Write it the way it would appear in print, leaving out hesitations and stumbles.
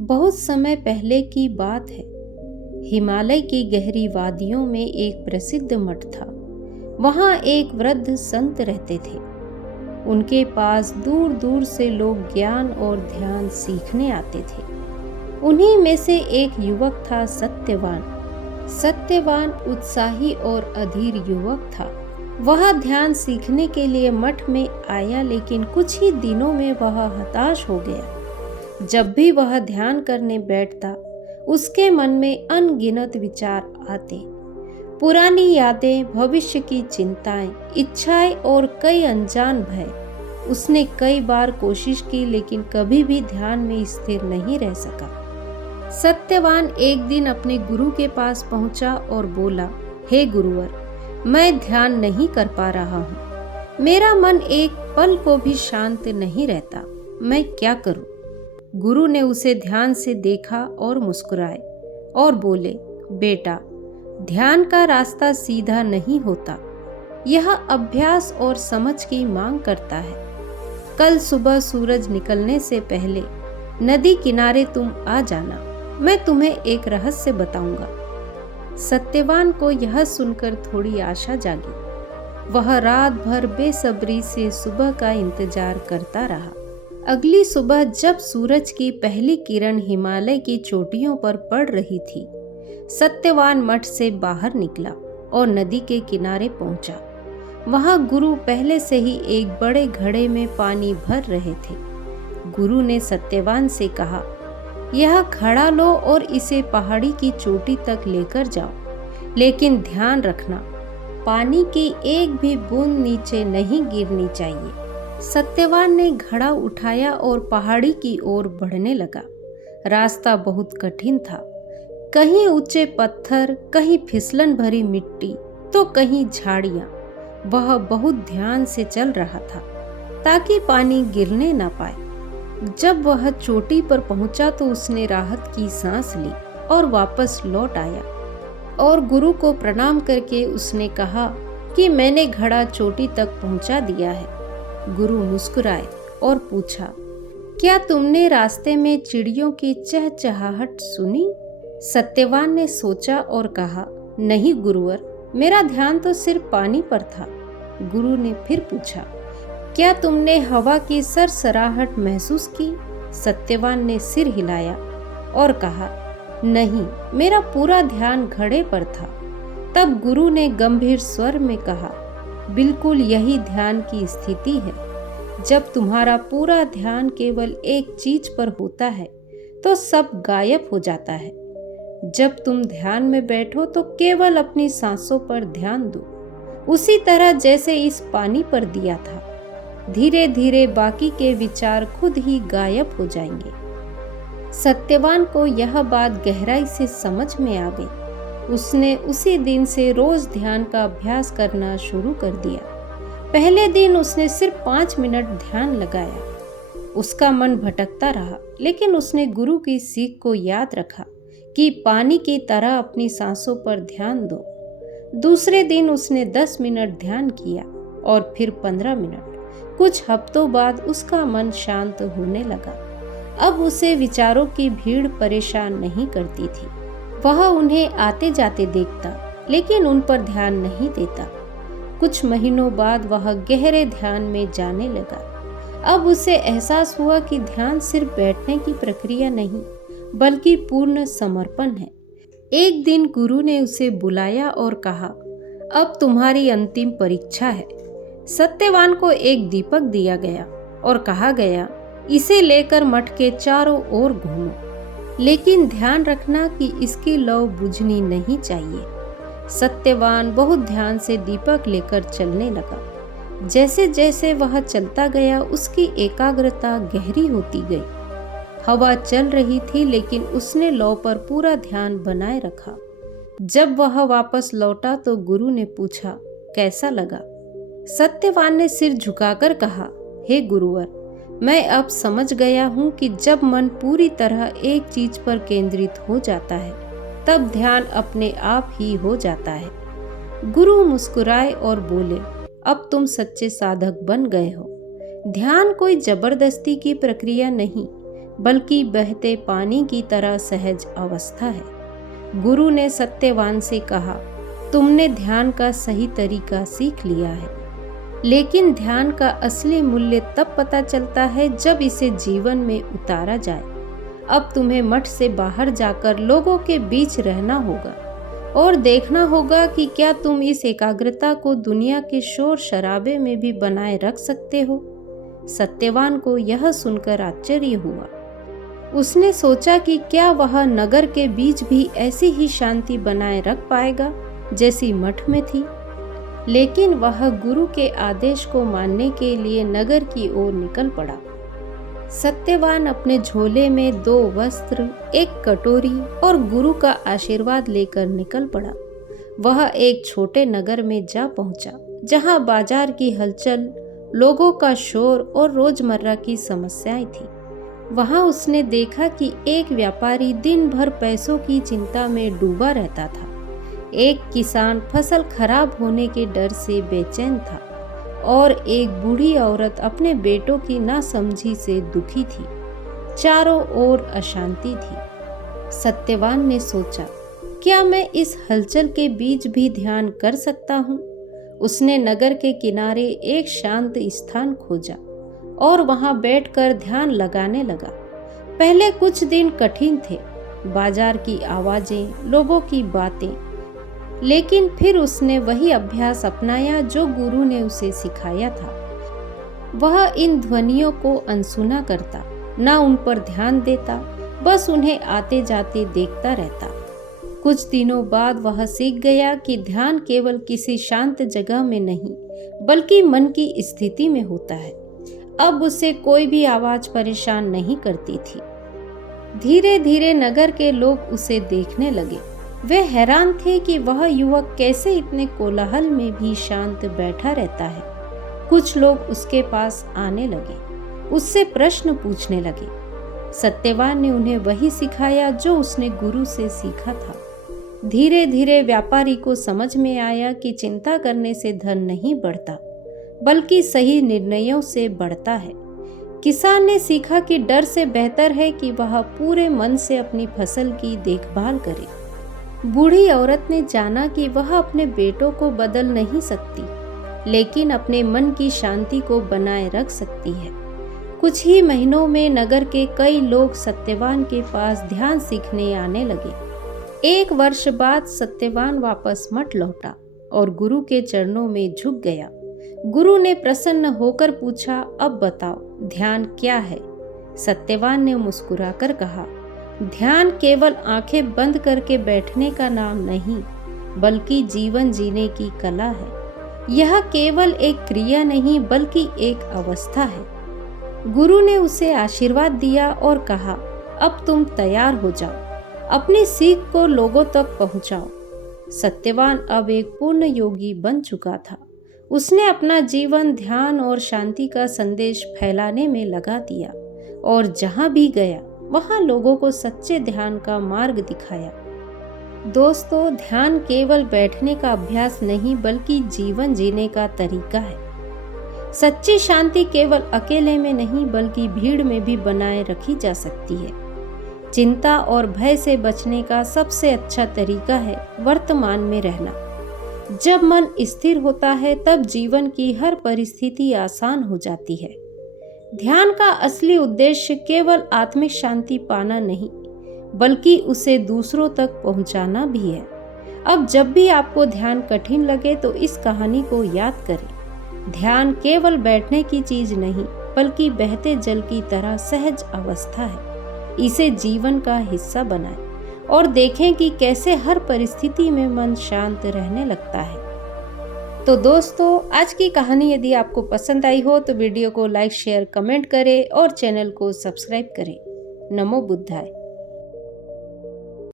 बहुत समय पहले की बात है। हिमालय की गहरी वादियों में एक प्रसिद्ध मठ था। वहाँ एक वृद्ध संत रहते थे। उनके पास दूर दूर से लोग ज्ञान और ध्यान सीखने आते थे। उन्हीं में से एक युवक था सत्यवान। सत्यवान उत्साही और अधीर युवक था। वह ध्यान सीखने के लिए मठ में आया, लेकिन कुछ ही दिनों में वह हताश हो गया। जब भी वह ध्यान करने बैठता, उसके मन में अनगिनत विचार आते। पुरानी यादें, भविष्य की चिंताएं, इच्छाएं और कई अनजान भय। उसने कई बार कोशिश की, लेकिन कभी भी ध्यान में स्थिर नहीं रह सका। सत्यवान एक दिन अपने गुरु के पास पहुंचा और बोला, हे गुरुवर, मैं ध्यान नहीं कर पा रहा हूँ। मेरा मन एक पल को भी शांत नहीं रहता। मैं क्या करूँ? गुरु ने उसे ध्यान से देखा और मुस्कुराए और बोले, बेटा, ध्यान का रास्ता सीधा नहीं होता। यह अभ्यास और समझ की मांग करता है। कल सुबह सूरज निकलने से पहले नदी किनारे तुम आ जाना। मैं तुम्हें एक रहस्य बताऊंगा। सत्यवान को यह सुनकर थोड़ी आशा जागी। वह रात भर बेसब्री से सुबह का इंतजार करता रहा। अगली सुबह जब सूरज की पहली किरण हिमालय की चोटियों पर पड़ रही थी, सत्यवान मठ से बाहर निकला और नदी के किनारे पहुंचा। वहां गुरु पहले से ही एक बड़े घड़े में पानी भर रहे थे। गुरु ने सत्यवान से कहा, यह घड़ा लो और इसे पहाड़ी की चोटी तक लेकर जाओ, लेकिन ध्यान रखना, पानी की एक भी बूंद नीचे नहीं गिरनी चाहिए। सत्यवान ने घड़ा उठाया और पहाड़ी की ओर बढ़ने लगा। रास्ता बहुत कठिन था। कहीं ऊंचे पत्थर, कहीं फिसलन भरी मिट्टी, तो कहीं झाड़ियां। वह बहुत ध्यान से चल रहा था ताकि पानी गिरने ना पाए। जब वह चोटी पर पहुंचा तो उसने राहत की सांस ली और वापस लौट आया और गुरु को प्रणाम करके उसने कहा कि मैंने घड़ा चोटी तक पहुंचा दिया है। गुरु मुस्कुराए और पूछा, क्या तुमने रास्ते में चिड़ियों की चहचहाहट सुनी? सत्यवान ने सोचा और कहा, नहीं गुरुवर, मेरा ध्यान तो सिर्फ पानी पर था। गुरु ने फिर पूछा, क्या तुमने हवा की सरसराहट महसूस की? सत्यवान ने सिर हिलाया और कहा, नहीं, मेरा पूरा ध्यान घड़े पर था। तब गुरु ने गंभीर स्वर में कहा, बिल्कुल यही ध्यान की स्थिति है। जब तुम्हारा पूरा ध्यान केवल एक चीज पर होता है तो सब गायब हो जाता है। जब तुम ध्यान में बैठो तो केवल अपनी सांसों पर ध्यान दो, उसी तरह जैसे इस पानी पर दिया था। धीरे धीरे बाकी के विचार खुद ही गायब हो जाएंगे। सत्यवान को यह बात गहराई से समझ में आ गई। उसने उसी दिन से रोज ध्यान का अभ्यास करना शुरू कर दिया। पहले दिन उसने सिर्फ 5 मिनट ध्यान लगाया। उसका मन भटकता रहा, लेकिन उसने गुरु की सीख को याद रखा कि पानी की तरह अपनी सांसों पर ध्यान दो। दूसरे दिन उसने 10 मिनट ध्यान किया और फिर 15 मिनट। कुछ हफ्तों बाद उसका मन शांत होने लगा। अब उसे विचारों की भीड़ परेशान नहीं करती थी। वह उन्हें आते जाते देखता, लेकिन उन पर ध्यान नहीं देता। कुछ महीनों बाद वह गहरे ध्यान में जाने लगा। अब उसे एहसास हुआ कि ध्यान सिर्फ बैठने की प्रक्रिया नहीं, बल्कि पूर्ण समर्पण है। एक दिन गुरु ने उसे बुलाया और कहा, अब तुम्हारी अंतिम परीक्षा है। सत्यवान को एक दीपक दिया गया और कहा गया, इसे लेकर मठ के चारों ओर घूमो, लेकिन ध्यान रखना कि इसकी लौ बुझनी नहीं चाहिए। सत्यवान बहुत ध्यान से दीपक लेकर चलने लगा। जैसे जैसे वह चलता गया, उसकी एकाग्रता गहरी होती गई। हवा चल रही थी, लेकिन उसने लौ पर पूरा ध्यान बनाए रखा। जब वह वापस लौटा तो गुरु ने पूछा, कैसा लगा? सत्यवान ने सिर झुकाकर कहा, हे गुरुवर, मैं अब समझ गया हूँ कि जब मन पूरी तरह एक चीज पर केंद्रित हो जाता है, तब ध्यान अपने आप ही हो जाता है। गुरु मुस्कुराए और बोले, अब तुम सच्चे साधक बन गए हो। ध्यान कोई जबरदस्ती की प्रक्रिया नहीं, बल्कि बहते पानी की तरह सहज अवस्था है। गुरु ने सत्यवान से कहा, तुमने ध्यान का सही तरीका सीख लिया है, लेकिन ध्यान का असली मूल्य तब पता चलता है जब इसे जीवन में उतारा जाए। अब तुम्हें मठ से बाहर जाकर लोगों के बीच रहना होगा और देखना होगा कि क्या तुम इस एकाग्रता को दुनिया के शोर शराबे में भी बनाए रख सकते हो। सत्यवान को यह सुनकर आश्चर्य हुआ। उसने सोचा कि क्या वह नगर के बीच भी ऐसी ही शांति बनाए रख पाएगा जैसी मठ में थी। लेकिन वह गुरु के आदेश को मानने के लिए नगर की ओर निकल पड़ा। सत्यवान अपने झोले में 2 वस्त्र, 1 कटोरी और गुरु का आशीर्वाद लेकर निकल पड़ा। वह एक छोटे नगर में जा पहुंचा, जहां बाजार की हलचल, लोगों का शोर और रोजमर्रा की समस्याएं थी। वहां उसने देखा कि एक व्यापारी दिन भर पैसों की चिंता में डूबा रहता था। एक किसान फसल खराब होने के डर से बेचैन था और एक बूढ़ी औरत अपने बेटों की नासमझी से दुखी थी। चारों ओर अशांति थी। सत्यवान ने सोचा, क्या मैं इस हलचल के बीच भी ध्यान कर सकता हूँ? उसने नगर के किनारे एक शांत स्थान खोजा और वहां बैठकर ध्यान लगाने लगा। पहले कुछ दिन कठिन थे, बाजार की आवाजें, लोगों की बातें, लेकिन फिर उसने वही अभ्यास अपनाया जो गुरु ने उसे सिखाया था। वह इन ध्वनियों को अनसुना करता, ना उन पर ध्यान देता, बस उन्हें आते जाते देखता रहता। कुछ दिनों बाद वह सीख गया कि ध्यान केवल किसी शांत जगह में नहीं, बल्कि मन की स्थिति में होता है। अब उसे कोई भी आवाज परेशान नहीं करती थी। धीरे धीरे नगर के लोग उसे देखने लगे। वे हैरान थे कि वह युवक कैसे इतने कोलाहल में भी शांत बैठा रहता है। कुछ लोग उसके पास आने लगे, उससे प्रश्न पूछने लगे। सत्यवान ने उन्हें वही सिखाया जो उसने गुरु से सीखा था। धीरे धीरे व्यापारी को समझ में आया कि चिंता करने से धन नहीं बढ़ता, बल्कि सही निर्णयों से बढ़ता है। किसान ने सीखा कि डर से बेहतर है कि वह पूरे मन से अपनी फसल की देखभाल करे। बूढ़ी औरत ने जाना कि वह अपने बेटों को बदल नहीं सकती, लेकिन अपने मन की शांति को बनाए रख सकती है। कुछ ही महीनों में नगर के कई लोग सत्यवान के पास ध्यान सीखने आने लगे। 1 वर्ष बाद सत्यवान वापस मठ लौटा और गुरु के चरणों में झुक गया। गुरु ने प्रसन्न होकर पूछा, अब बताओ, ध्यान क्या है? सत्यवान ने मुस्कुराकर कहा, ध्यान केवल आंखें बंद करके बैठने का नाम नहीं, बल्कि जीवन जीने की कला है। यह केवल एक क्रिया नहीं, बल्कि एक अवस्था है। गुरु ने उसे आशीर्वाद दिया और कहा, अब तुम तैयार हो जाओ, अपनी सीख को लोगों तक पहुंचाओ। सत्यवान अब एक पूर्ण योगी बन चुका था। उसने अपना जीवन ध्यान और शांति का संदेश फैलाने में लगा दिया और जहां भी गया वहां लोगों को सच्चे ध्यान का मार्ग दिखाया। दोस्तों, ध्यान केवल बैठने का अभ्यास नहीं, बल्कि जीवन जीने का तरीका है। सच्ची शांति केवल अकेले में नहीं, बल्कि भीड़ में भी बनाए रखी जा सकती है। चिंता और भय से बचने का सबसे अच्छा तरीका है वर्तमान में रहना। जब मन स्थिर होता है, तब जीवन की हर परिस्थिति आसान हो जाती है। ध्यान का असली उद्देश्य केवल आत्मिक शांति पाना नहीं, बल्कि उसे दूसरों तक पहुंचाना भी है। अब जब भी आपको ध्यान कठिन लगे तो इस कहानी को याद करें। ध्यान केवल बैठने की चीज नहीं, बल्कि बहते जल की तरह सहज अवस्था है। इसे जीवन का हिस्सा बनाएं और देखें कि कैसे हर परिस्थिति में मन शांत रहने लगता है। तो दोस्तों, आज की कहानी यदि आपको पसंद आई हो तो वीडियो को लाइक, शेयर, कमेंट करें और चैनल को सब्सक्राइब करें। नमो बुद्धाय।